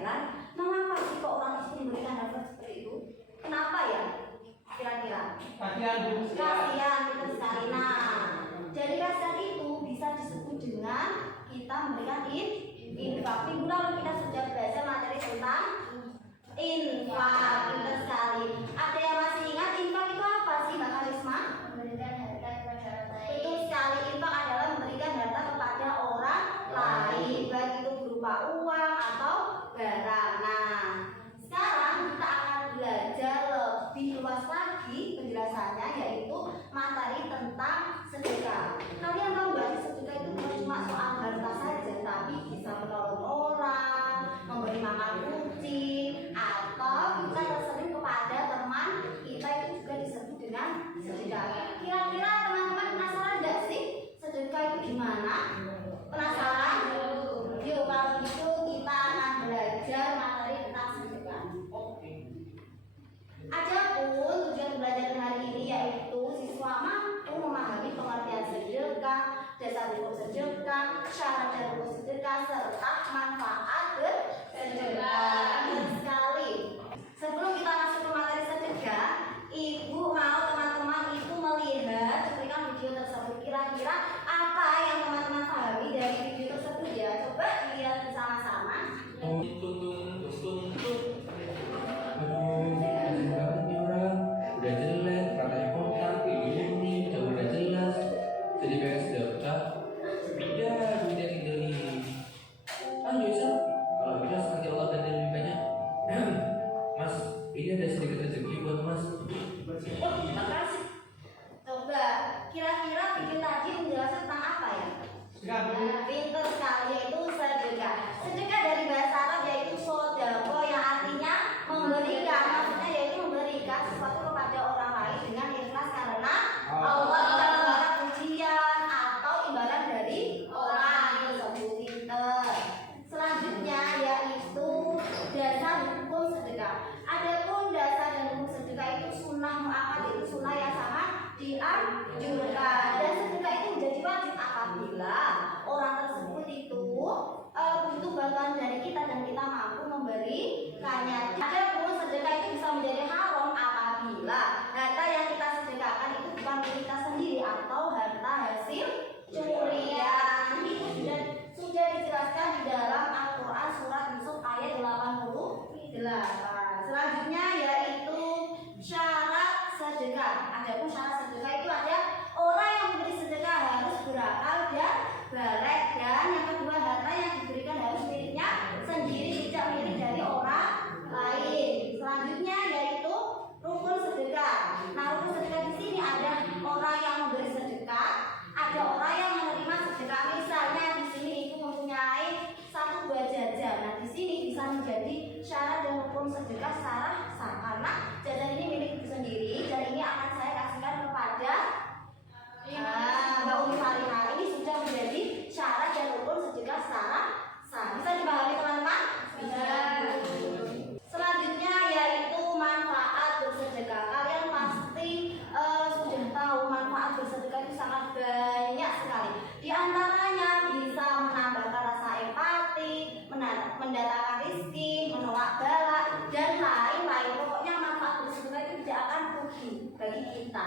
heran, mengapa sih kok orang itu memberikan hadiah seperti itu? Kenapa ya? Kira-kira? Kasihan kita sekali. Nah, jadi kasihan itu bisa disebut dengan kita memberikan infak. Minggu lalu kita sudah belajar materi tentang infak. Pintar sekali. Ada yang masih ingat infak itu apa sih, Mbak Karisma? Memberikan harta kepada orang lain. Betul sekali, infak adalah memberikan harta kepada orang lain, baik itu berupa uang atau barang. Nah, sekarang kita akan belajar lebih luas lagi penjelasannya, yaitu materi tentang sedekah. Kalian tahu nggak sih, sedekah itu bukan cuma soal harta saja, tapi bisa menolong orang, memberi makan kucing, atau kita tersenyum kepada teman kita, itu juga disebut dengan sedekah. Kira-kira teman-teman penasaran nggak sih sedekah itu gimana? Penasaran? Yuk, kalau gitu kita akan belajar materi tentang sedekah. Adapun tujuan pembelajaran hari ini yaitu siswa mampu memahami pengertian sedekah, dasar hukum sedekah, syarat dan rukun sedekah, serta manfaat bersedekah. Sekali. Sebelum kita masuk ke materi sedekah, Ibu mau teman-teman itu melihat cuplikan video tersebut. Kira-kira apa yang teman-teman pahami dari video tersebut ya? Coba dilihat bersama-sama. Udah jelek, katanya kotak, ini udah jelas. Jadi pengen sedekah. Beda dunia kita nih. Bisa kalau bisa nanti Allah dan lebih banyak. Mas, ini ada sedikit rezeki buat Mas. Oh, terima kasih. Coba, kira-kira video tadi menjelaskan tentang apa ya? Nah, pintar sekali, yaitu sedekah. Sedekah dari bahasa Arab yaitu sodako, yang artinya memberikan. Maksudnya yaitu memberikan sesuatu kepada orang lain dengan ikhlas karena Allah tidak mengharap pujian atau imbalan dari orang. Tersebut pintar. Selanjutnya yaitu dasar hukum sedekah. Adapun dasar dan hukum sedekah itu sunnah muakkad, itu sunnah yang sangat dianjurkan. Dan sedekah itu menjadi wajib apabila orang tersebut itu butuh bantuan dari kita dan kita mampu memberikannya. Adapun sedekah itu bisa menjadi haram apabila harta yang kita sedekahkan itu bukan milik kita sendiri atau harta hasil curian. Itu sudah dijelaskan di dalam Al-Quran surat Yusuf ayat 88. Selanjutnya yaitu syarat sedekah. Adapun syarat sedekah itu ada orang yang memberi sedekah harus berakal dan balik, dan yang kedua harta yang diberikan harus miliknya sendiri, tidak milik dari orang lain. Selanjutnya yaitu rukun sedekah. Nah, rukun sedekah di sini ada orang yang memberi sedekah, ada orang yang menerima sedekah. Misalnya di sini ibu mempunyai satu buah jajan. Nah, di sini bisa menjadi syarat dan hukum sedekah secara sah karena jajan ini milik ibu sendiri dan ini akan saya kasihkan kepada Mbak Umi Farina. Ini sudah menjadi syarat dan hukum sedekah secara sah. Bisa dipahami teman-teman? Bisa. Selanjutnya yaitu manfaat bersedekah. Kalian pasti sudah tahu manfaat bersedekah itu sangat banyak sekali. Di antaranya bisa menambahkan rasa empati, mendatangkan rezeki, menolak bala, dan lain-lain. Pokoknya manfaat bersedekah itu tidak akan rugi bagi kita.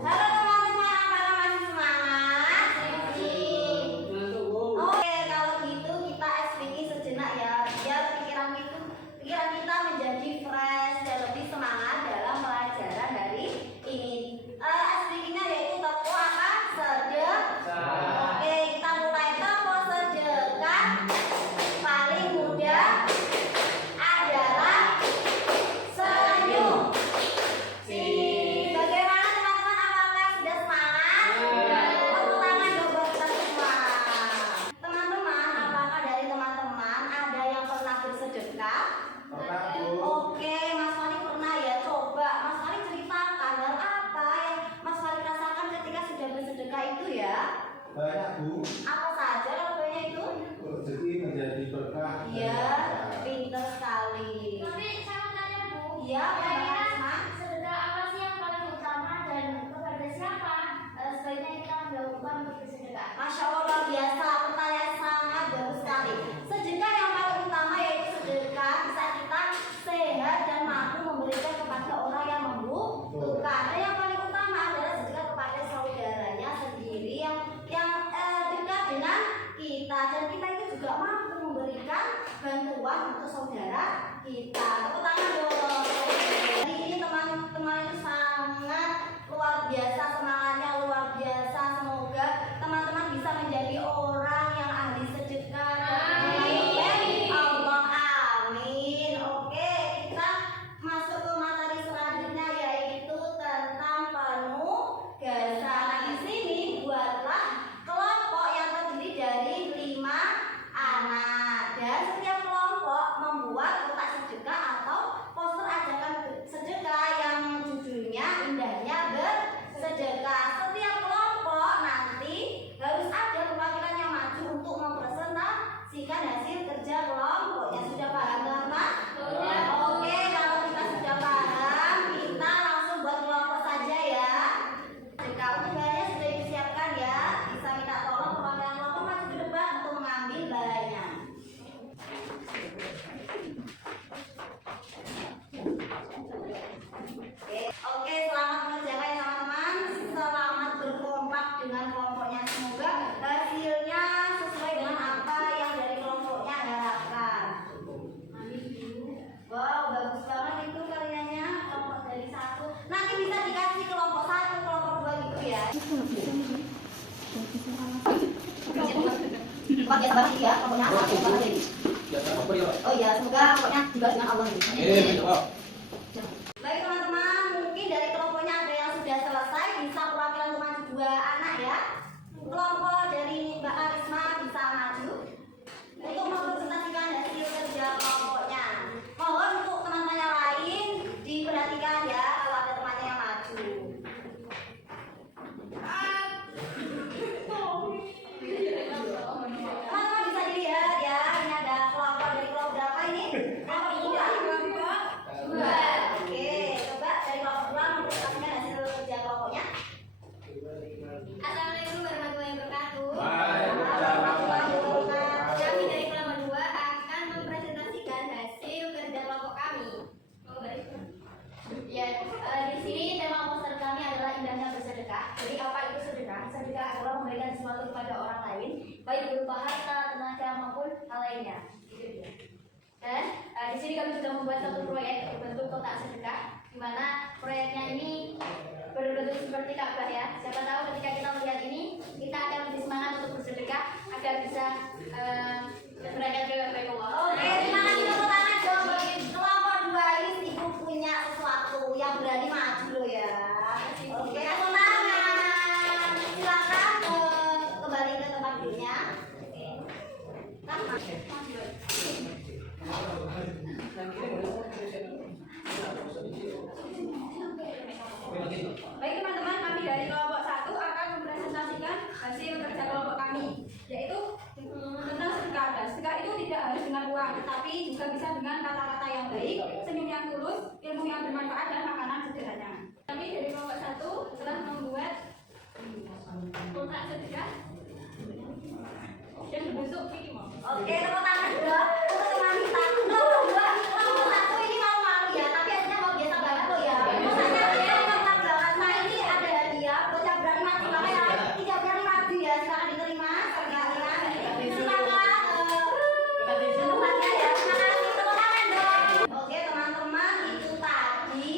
Halo teman-teman, apakah masih semangat? Oke, kalau gitu kita speaking sejenak ya, biar pikiran kita menjadi fresh dan lebih semangat dalam pelajaran hari ini. Speakingnya yaitu tokoh apa? Sedekah. Oke, kita mulai. Tokoh sedekah paling mudah adalah senyum. Bagaimana teman-teman? Apakah sudah semangat? Tepuk tangan dong buat kita semua. Teman-teman, apakah dari teman-teman ada yang pernah bersedekah? Oke, Mas Fani pernah ya. Coba Mas Fani ceritakan hal apa yang Mas Fani rasakan ketika sudah bersedekah itu ya? Banyak Bu. Apa saja kalau banyak itu? Rezeki menjadi berkah. Iya, pintar sekali. Tapi saya mau tanya Bu, Iya, kira-kira Mbak. sedekah apa sih yang paling utama dan kepada siapa sebaiknya kita melakukan untuk bersedekah? Masya Allah, luar biasa. Pertanyaan sangat bagus sekali. Sedekah yang paling utama yaitu sedekah biasa semangatnya, luar biasa. Semoga teman-teman bisa menjadi orang yang ahli sedekah. Amin. Allah amin. Oke, kita masuk ke materi selanjutnya yaitu tentang penugasan. Nah, di sini buatlah kelompok yang terdiri dari 5 anak dan setiap kelompok membuat kotak sedekah atau poster ajakan sedekah yang judulnya indahnya bersedekah. Setiap kelompok nanti harus ada perwakilan yang maju untuk mempresentasikan hasil kerja kelompoknya. Sudah paham teman-teman? Oke, kalau kita sudah paham, kita langsung buat kelompok saja ya. Sedekah undangannya sudah disiapkan ya. Bisa minta tolong perwakilan kelompok maju ke depan untuk mengambil balanya. Oke, selamat mengerjakan ya teman-teman. Selamat berkompak dengan kelompoknya. Semoga hasilnya sesuai dengan apa yang dari kelompoknya harapkan. Wow, bagus banget itu karyanya. Kelompok dari 1 nanti bisa dikasih kelompok 1, kelompok 2 gitu ya. Luar biasa banget ya kelompoknya. Oh iya, semoga kelompoknya dibalas dengan Allah. Baik teman-teman, mungkin dari kelompoknya ada yang sudah selesai, bisa perwakilan untuk maju 2 anak ya. Kelompok dari Mbak Arisma bisa maju untuk mempresentasikan hasil kerja kelompoknya. Mohon untuk teman-teman yang lain diperhatikan ya kalau ada temannya yang maju. Teman-teman bisa dilihat ya, ini ada kelompok dari kelompok berapa ini? Kelompok 2. Oke, coba dari kelompok 2 mempresentasikan hasil kerja kelompoknya. Assalamualaikum warahmatullahi wabarakatuh. Waalaikumsalam. Kami dari kelompok 2 akan mempresentasikan hasil kerja kelompok kami. Ya, di sini tema poster kami adalah indahnya bersedekah. Jadi apa itu sedekah? Sedekah adalah memberikan sesuatu kepada orang lain, baik berupa harta, tenaga maupun hal lainnya. Gitu dia. Dan di sini kami sudah membuat satu proyek berbentuk kotak sedekah, di mana proyeknya ini berbentuk seperti Ka'bah ya. Siapa tahu ketika kita melihat ini, kita akan lebih semangat untuk bersedekah agar bisa berangkat ke Allah. Oke, terima kasih tepuk tangan dong. Kelompok 2 ini ibu punya sesuatu yang berani maju loh ya. Oke, tepuk tangan. Silakan kembali ke tempat duduknya. Baik teman-teman, kami dari kelompok 1 akan mempresentasikan hasil kerja kelompok kami, yaitu tentang sedekah. Dan sedekah itu tidak harus dengan uang, tetapi juga bisa dengan kata-kata yang baik, senyum yang tulus, ilmu yang bermanfaat, dan makanan sederhana. Kami dari kelompok 1 telah membuat kotak sedekah yang berbentuk Mickey Mouse. Oke, tepuk tangan dong untuk teman kita. Kelompok 2, kelompok 1 ini malu-malu ya, tapi hasilnya mau biasa banget loh ya. Makanya kita bangga banget. Nah, ini ada hadiah buat yang berani maju. Makanya tidak berani maju ya, silakan diterima. Silakan. Tempatnya ya. Terima kasih, tepuk tangan dong. Oke teman-teman, itu tadi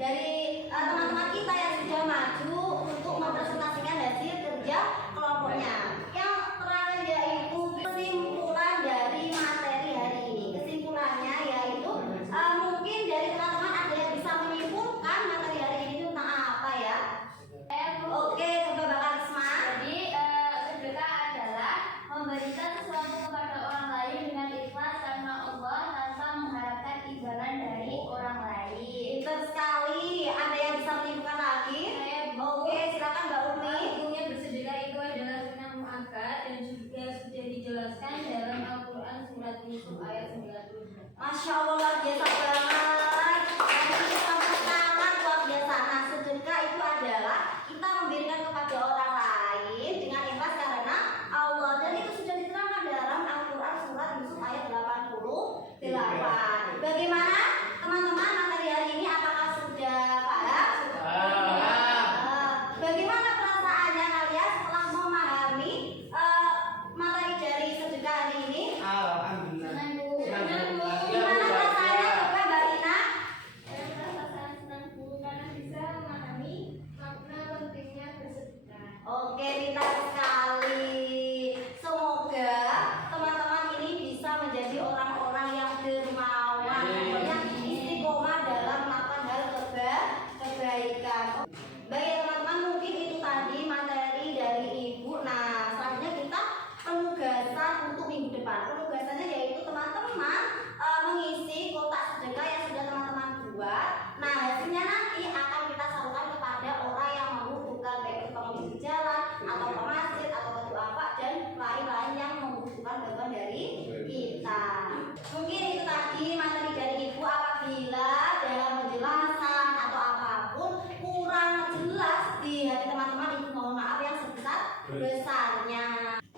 dari teman-teman kita yang sudah maju untuk mempresentasikan hasil kerja kelompoknya. Yang terakhir yaitu kesimpulan dari materi hari ini. Kesimpulannya yaitu mungkin dari teman-teman ada yang bisa menyimpulkan materi hari ini tentang apa ya? Oke, coba Mbak Risma. Jadi sedekah adalah memberikan sesuatu kepada orang lain dengan ikhlas karena Allah tanpa mengharapkan imbalan dari orang lain. Pintar sekali. Ada yang bisa menyimpulkan lagi? Oke, silakan Mbak Umi. Hukumnya bersedekah itu adalah sunnah muakkad dan juga sudah dijelaskan dalam Al-Quran surat Yusuf ayat 90. Masya Allah, luar biasa banget. Dari sampai sekarang luar biasa. Nah, sedekah itu adalah kita memberikan kepada orang lain dengan ikhlas karena Allah, dan itu sudah diterangkan dalam Al-Quran surat Yusuf ayat 88. Bagaimana teman-teman materi hari ini? Apakah sudah paham? Bagaimana perasaannya kalian setelah memahami materi dari sedekah hari ini? Alhamdulillah. Senang Bu. Gimana Baik teman-teman, mungkin itu tadi materi dari Ibu. Nah, selanjutnya kita penugasan untuk minggu depan. Penugasannya yaitu teman-teman mengisi kotak sedekah yang sudah teman-teman buat. Nah, hasilnya nanti akan kita salurkan kepada orang yang membutuhkan, baik itu pengemis di jalan atau ke masjid atau ke duafa dan lain-lain yang membutuhkan bantuan dari kita. Mungkin itu tadi materi dari Ibu. Apabila dalam penjelasan atau apapun kurang jelas di hati teman-teman, Ibu mohon maaf yang sebesar-besarnya.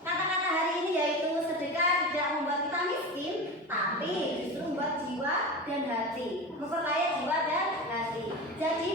Kata-kata hari ini yaitu sedekah tidak membuat kita miskin, tapi justru membuat jiwa dan hati, memperkaya jiwa dan hati. Jadi